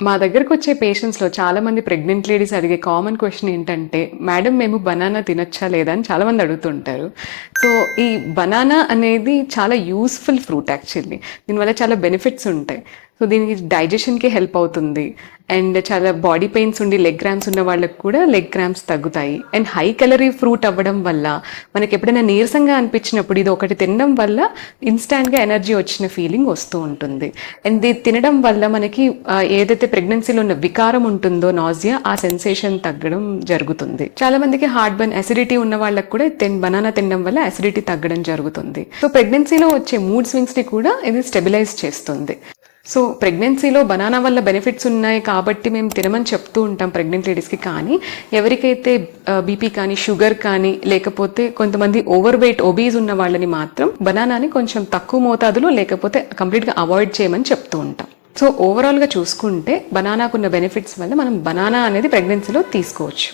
మా దగ్గరకొచ్చే పేషెంట్స్‌లో చాలామంది pregnant ladies అడిగే కామన్ క్వెషన్ ఏంటంటే, "మేడం మేము బనానా తినొచ్చా లేదా?" అని చాలామంది అడుగుతుంటారు. సో, ఈ బనానా అనేది చాలా యూజ్‌ఫుల్ ఫ్రూట్ యాక్చువల్లీ. దీనివల్ల చాలా బెనిఫిట్స్ ఉంటాయి. సో, దీనికి డైజెషన్‌కి హెల్ప్ అవుతుంది. అండ్ చాలా బాడీ పెయిన్స్ ఉండి లెగ్ క్రాంప్స్ ఉన్న వాళ్ళకి కూడా లెగ్ క్రాంప్స్ తగ్గుతాయి. అండ్ హై క్యాలరీ ఫ్రూట్ అవ్వడం వల్ల మనకి ఎప్పుడైనా నీరసంగా అనిపించినప్పుడు ఇది ఒకటి తినడం వల్ల ఇన్‌స్టాంట్‌గా ఎనర్జీ వచ్చిన ఫీలింగ్ వస్తూ ఉంటుంది. అండ్ ఇది తినడం వల్ల మనకి ఏదైతే ప్రెగ్నెన్సీలో ఉన్న వికారం ఉంటుందో నాజియా ఆ సెన్సేషన్ తగ్గడం జరుగుతుంది. చాలా మందికి హార్ట్ బర్న్ అసిడిటీ ఉన్న వాళ్ళకి కూడా బనానా తినడం వల్ల అసిడిటీ తగ్గడం జరుగుతుంది. సో ప్రెగ్నెన్సీలో వచ్చే మూడ్ స్వింగ్స్ ని కూడా ఇది స్టెబిలైజ్ చేస్తుంది. సో ప్రెగ్నెన్సీలో బనానా వల్ల బెనిఫిట్స్ ఉన్నాయి కాబట్టి మేము తినమని చెప్తూ ఉంటాం ప్రెగ్నెంట్ లేడీస్కి. కానీ ఎవరికైతే బీపీ కానీ షుగర్ కానీ లేకపోతే కొంతమంది ఓవర్ వెయిట్ ఒబీస్ ఉన్న వాళ్ళని మాత్రం బనానాని కొంచెం తక్కువ మోతాదులో లేకపోతే కంప్లీట్గా అవాయిడ్ చేయమని చెప్తూ ఉంటాం. సో ఓవరాల్గా చూసుకుంటే బనానాకున్న బెనిఫిట్స్ వల్ల మనం బనానా అనేది ప్రెగ్నెన్సీలో తీసుకోవచ్చు.